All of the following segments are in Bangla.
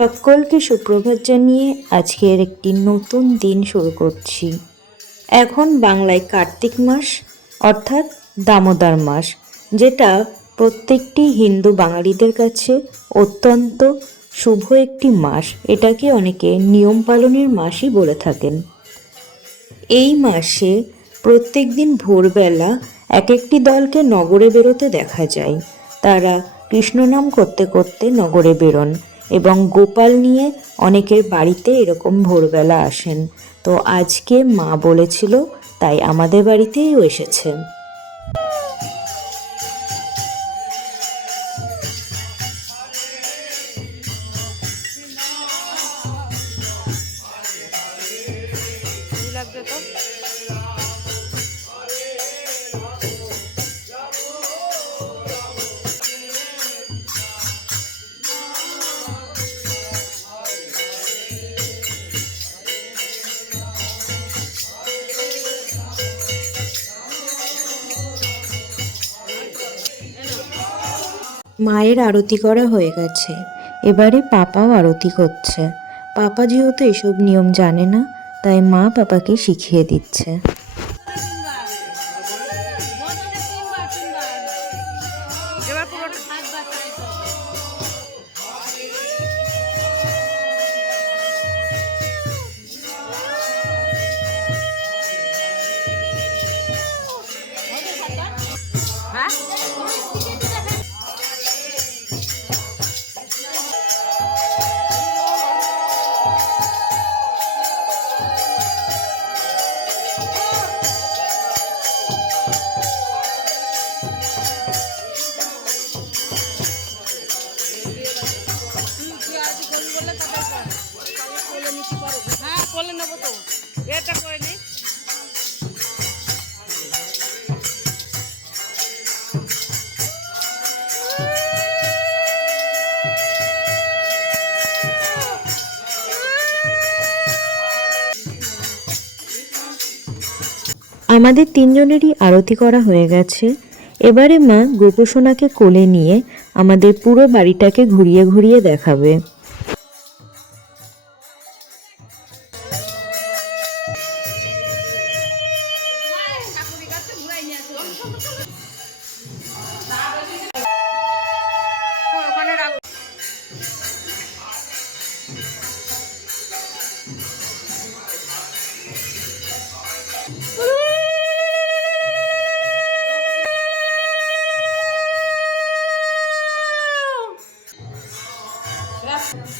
সকলকে সুপ্রভাত জানিয়ে আজকের একটি নতুন দিন শুরু করছি। এখন বাংলায় কার্তিক মাস, অর্থাৎ দামোদর মাস, যেটা প্রত্যেকটি হিন্দু বাঙালিদের কাছে অত্যন্ত শুভ একটি মাস। এটাকে অনেকে নিয়ম পালনের মাসই বলে থাকেন। এই মাসে প্রত্যেক দিন ভোরবেলা এক একটি দলকে নগরে বেরোতে দেখা যায়। তারা কৃষ্ণনাম করতে করতে নগরে বেরোন। এবং গোপাল নিয়ে অনেকের বাড়িতে এরকম ভোরবেলা আসেন। তো আজকে মা বলেছিল, তাই আমাদের বাড়িতেই এসেছে। মায়ের আরতি করা হয়ে গেছে। এবারে পাপাও আরতি করছে। পাপা যেহেতু এসব নিয়ম জানে না, তাই মা পাপাকে শিখিয়ে দিচ্ছে। Yeah. আমাদের তিনজনেরই আরতি করা হয়ে গেছে। এবারে মা গোপসোনাকে কোলে নিয়ে আমাদের পুরো বাড়িটাকে ঘুরিয়ে ঘুরিয়ে দেখাবে।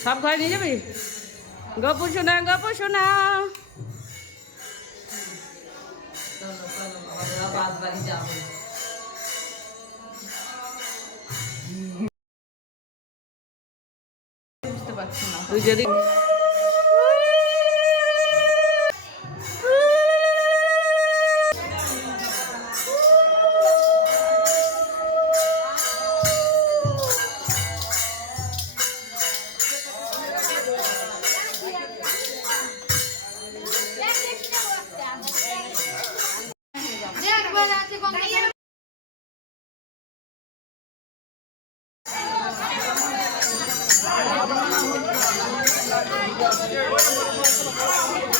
সব ঘরে নিয়ে যাবি? গপু শোনা গপু শোনা তুই যদি Thank you.